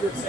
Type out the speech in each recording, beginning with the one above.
ಸ್ನೇಹಿತರೆ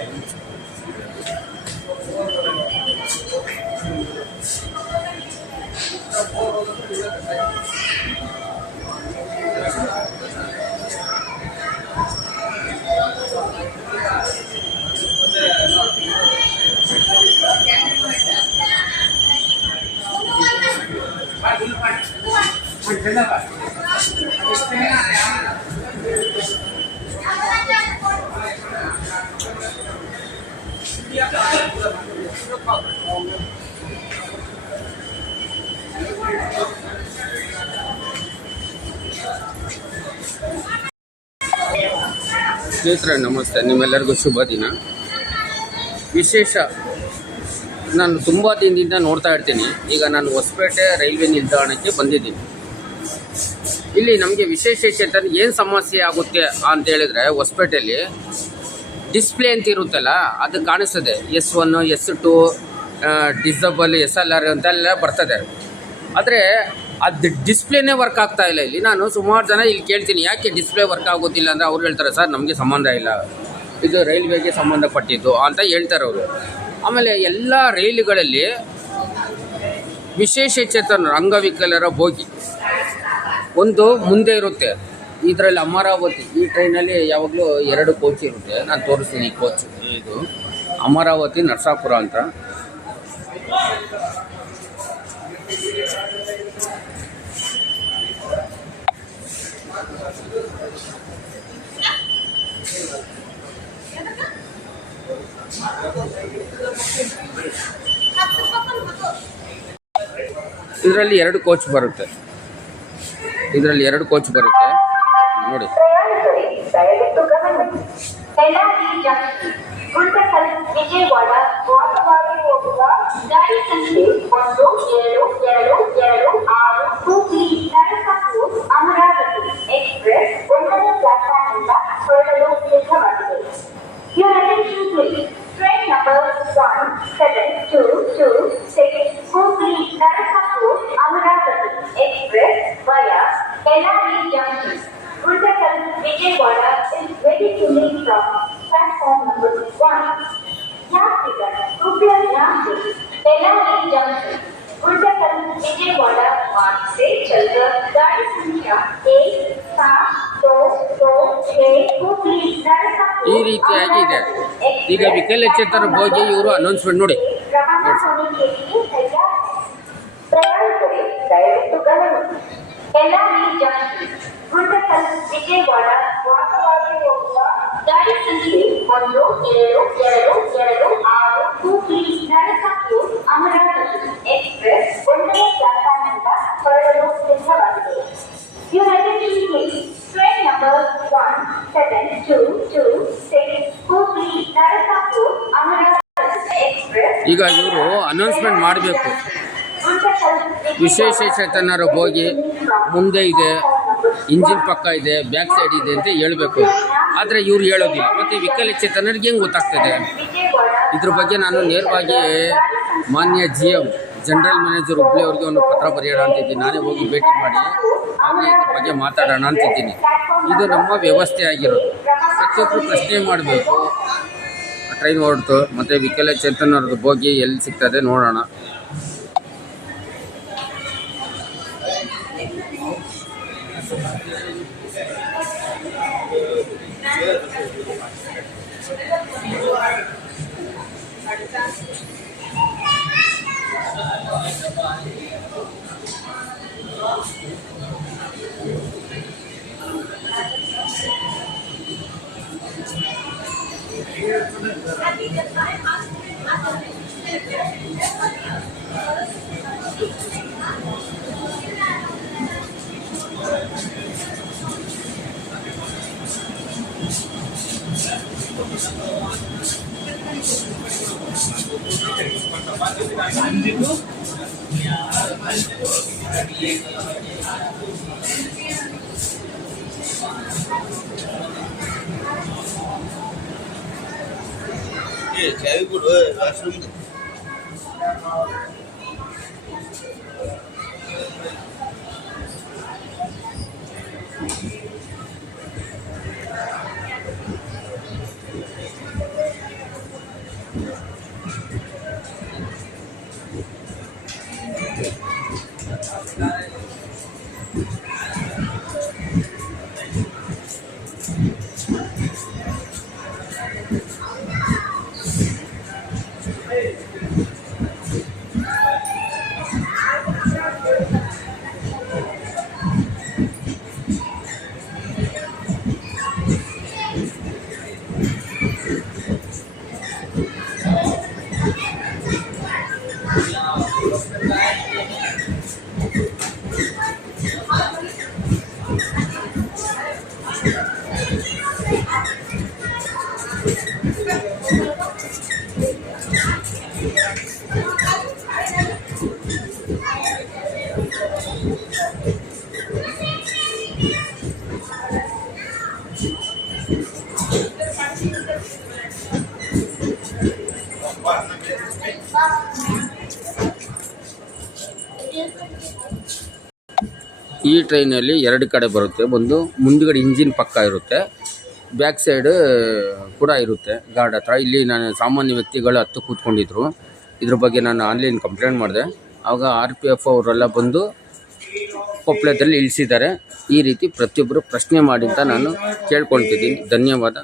ನಮಸ್ತೆ, ನಿಮ್ಮೆಲ್ಲರಿಗೂ ಶುಭ ದಿನ. ವಿಶೇಷ, ನಾನು ತುಂಬ ದಿನದಿಂದ ನೋಡ್ತಾ ಇರ್ತೀನಿ. ಈಗ ನಾನು ಹೊಸಪೇಟೆ ರೈಲ್ವೆ ನಿಲ್ದಾಣಕ್ಕೆ ಬಂದಿದ್ದೀನಿ. ಇಲ್ಲಿ ನಮಗೆ ವಿಶೇಷತೆ ಏನು ಸಮಸ್ಯೆ ಆಗುತ್ತೆ ಅಂತ ಹೇಳಿದ್ರೆ, ಹೊಸಪೇಟೆಯಲ್ಲಿ ಡಿಸ್ಪ್ಲೇ ಅಂತ ಇರುತ್ತಲ್ಲ, ಅದು ಕಾಣಿಸ್ತದೆ. S1 S2 ಡಿಸಬಲ್ SLR ಅಂತೆಲ್ಲ ಬರ್ತದೆ. ಆದರೆ ಅದು ಡಿಸ್ಪ್ಲೇನೇ ವರ್ಕ್ ಆಗ್ತಾ ಇಲ್ಲ. ಇಲ್ಲಿ ನಾನು ಸುಮಾರು ಜನ ಇಲ್ಲಿ ಕೇಳ್ತೀನಿ, ಯಾಕೆ ಡಿಸ್ಪ್ಲೇ ವರ್ಕ್ ಆಗೋದಿಲ್ಲ ಅಂದರೆ ಅವ್ರು ಹೇಳ್ತಾರೆ, ಸರ್ ನಮಗೆ ಸಂಬಂಧ ಇಲ್ಲ, ಇದು ರೈಲ್ವೆಗೆ ಸಂಬಂಧಪಟ್ಟಿದ್ದು ಅಂತ ಹೇಳ್ತಾರೆ ಅವರು. ಆಮೇಲೆ ಎಲ್ಲ ರೈಲುಗಳಲ್ಲಿ ವಿಶೇಷಚೇತನರು, ಅಂಗವಿಕಲರ ಬೋಗಿ ಒಂದು ಮುಂದೆ ಇರುತ್ತೆ. ಇದರಲ್ಲಿ ಅಮರಾವತಿ ಈ ಟ್ರೈನಲ್ಲಿ ಯಾವಾಗಲೂ 2 ಕೋಚ್ ಇರುತ್ತೆ. ನಾನು ತೋರಿಸ್ತೀನಿ ಈ ಕೋಚ್. ಇದು ಅಮರಾವತಿ ನರಸಾಪುರ ಅಂತ. ಇದರಲ್ಲಿ 2 ಕೋಚ್ ಬರುತ್ತೆ. ನೋಡಿ. ವಿಜಯವಾಡ ವಾಸವಾಗಿ ಹೋಗುವ ಗಾಡಿ ಸಂಖ್ಯೆ 1222 ನರಸಾಪುರ ಅಮರಾವತಿ ಎಕ್ಸ್ಪ್ರೆಸ್ 1ನೇ ಪ್ಲಾಟ್ಫಾರ್ಮ್ನಿಂದ ಹೊರಡಲು ಸಿದ್ಧವಾಗಿದೆ. Your attention please. Train number 17226 Hubli Narasapur Amaravati Express via Bellary Junction, Guntakal, Vijayawada is ready to leave from platform number 1. यात्रीगण कृपया ध्यान दें, बेल्लारी जंक्शन guntakal Vijayawada मार्ग से चलकर गाड़ी संख्या 1726 Hubli Narasapur ಈ ರೀತಿಯಾಗಿದೆ. ಈಗ ವಿಕಲಚೇತನ ಬೋಗಿ ಇವರು ಅನೌನ್ಸ್ಮೆಂಟ್ ನೋಡಿ. ಪ್ರಯಾಣಿಕರೇ ದಯವಿಟ್ಟು ಗಮನಿಸಿ, ಬೆಲ್ಲಾರಿ ಜಂಕ್ಷನ್ ಗುಂಟಕಲ್ ವಿಜಯವಾಡ ವಾಸವಾಗಿ ಹೋಗುವ ಗಾಡಿ ಸಂಖ್ಯೆ 1222 ಹೂಗ್ಲಿ ನರಸಾಪುರ ಅಮರಾವತಿ ಎಕ್ಸ್ಪ್ರೆಸ್ 1ನೇ ಪ್ಲಾಟ್ಫಾರ್ಮ್ನಿಂದ ಹೊರಡಲು ಸಿದ್ಧವಾಗಿದೆ. Your attention please. Train number 1722 Hubli Narasapur Amaravati Express. ಈಗ ಇವರು ಅನೌನ್ಸ್ಮೆಂಟ್ ಮಾಡಬೇಕು. ವಿಶೇಷಚೇತನರ ಬೋಗಿ ಮುಂದೆ ಇದೆ, ಇಂಜಿನ್ ಪಕ್ಕ ಇದೆ, ಬ್ಯಾಕ್ ಸೈಡ್ ಇದೆ ಅಂತ ಹೇಳಬೇಕು. ಆದರೆ ಇವ್ರು ಹೇಳೋದಿಲ್ಲ. ಮತ್ತು ವಿಕಲಚೇತನರಿಗೆ ಹೆಂಗೆ ಗೊತ್ತಾಗ್ತದೆ? ಇದ್ರ ಬಗ್ಗೆ ನಾನು ನೇರವಾಗಿ ಮಾನ್ಯ GM ಜನರಲ್ ಮ್ಯಾನೇಜರ್ ಹುಬ್ಳಿ ಅವ್ರಿಗೆ ಒಂದು ಪತ್ರ ಬರೆಯೋಣ ಅಂತಿದ್ದೀನಿ. ನಾನೇ ಹೋಗಿ ಭೇಟಿ ಮಾಡಿ ಆಮೇಲೆ ಇದ್ರ ಬಗ್ಗೆ ಮಾತಾಡೋಣ ಅಂತಿದ್ದೀನಿ. ಇದು ನಮ್ಮ ವ್ಯವಸ್ಥೆ ಆಗಿರೋದು. ಪ್ರತಿಯೊಬ್ಬರು ಪ್ರಶ್ನೆ ಮಾಡಬೇಕು. ಟ್ರೈನ್ ಹೊರಡ್ತು, ಮತ್ತು ವಿಕಲಚೇತನರದ್ದು ಬೋಗಿ ಎಲ್ಲಿ ಸಿಗ್ತದೆ ನೋಡೋಣ. चाय गुड वाशरूम ಈ ಟ್ರೈನಲ್ಲಿ 2 ಕಡೆ ಬರುತ್ತೆ. ಒಂದು ಮುಂದುಗಡೆ ಇಂಜಿನ್ ಪಕ್ಕ ಇರುತ್ತೆ, ಬ್ಯಾಕ್ ಸೈಡ್ ಕೂಡ ಇರುತ್ತೆ ಗಾರ್ಡ್ ಹತ್ರ. ಇಲ್ಲಿ ನಾನು ಸಾಮಾನ್ಯ ವ್ಯಕ್ತಿಗಳು ಹತ್ತು ಕೂತ್ಕೊಂಡಿದ್ರು. ಇದ್ರ ಬಗ್ಗೆ ನಾನು ಆನ್ಲೈನ್ ಕಂಪ್ಲೇಂಟ್ ಮಾಡಿದೆ. ಆವಾಗ RPF ಅವರೆಲ್ಲ ಬಂದು ಕೊಪ್ಪಳದಲ್ಲಿ ಇಳಿಸಿದ್ದಾರೆ. ಈ ರೀತಿ ಪ್ರತಿಯೊಬ್ಬರು ಪ್ರಶ್ನೆ ಮಾಡಿ ಅಂತ ನಾನು ಕೇಳ್ಕೊಳ್ತಿದ್ದೀನಿ. ಧನ್ಯವಾದ.